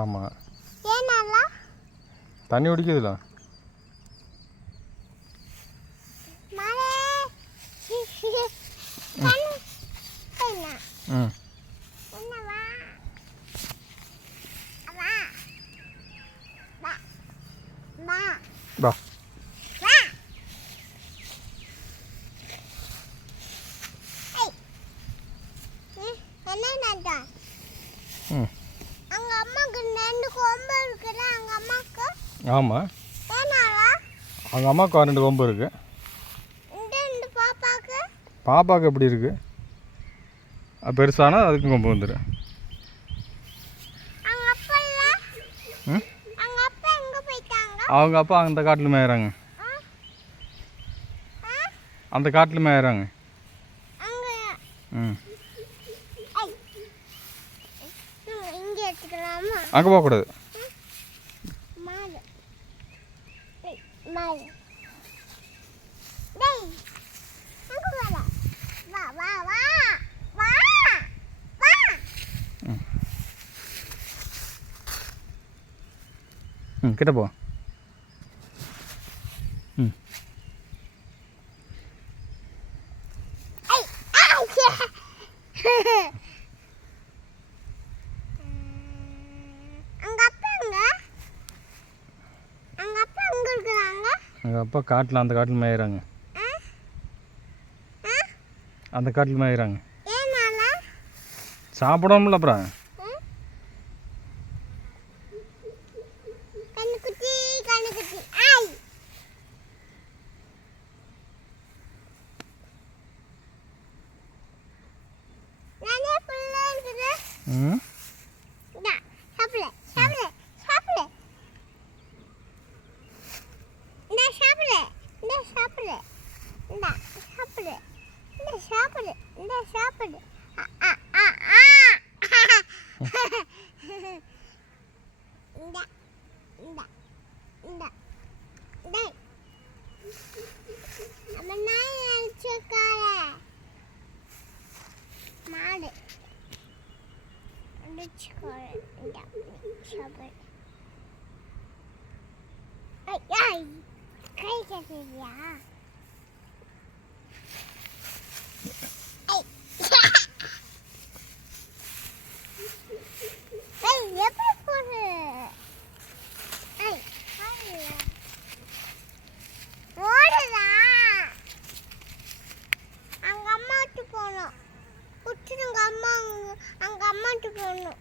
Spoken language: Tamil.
ஆமாம் தண்ணி குடிக்குதுல ம் வா ம் ஆமாம் அவங்க அம்மாவுக்கு 2 கொம்பு இருக்குது. பாப்பாவுக்கு எப்படி இருக்குது? அது பெருசானா அதுக்கும் கொம்பு வந்துடும். ம் அவங்க அப்பா அந்த காட்டில் மேயிறாங்க. அந்த காட்டில் மேயிறாங்க. ம் அங்கே போகக்கூடாது. ம் கிட்ட போ. ம் எங்கள் அப்பா காட்டில் அந்த காட்டில் மேயிறாங்க. அந்த காட்டில் மேயிறாங்க. சாப்பிடாமல அப்புறம் ம் அங்க அம்மாட்டு போகணும்.